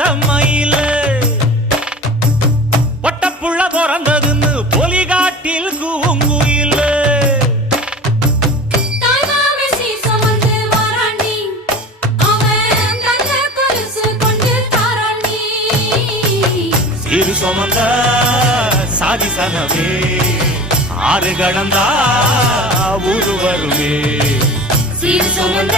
பார்த்த மயில பட்டப்புள்ள பிறந்ததுன்னு பொலிகாட்டில் கூங்குயில இரு சுமந்த சாதிசனவே ஆறு கடந்தா ஊரு வருவே சீர் சுமந்த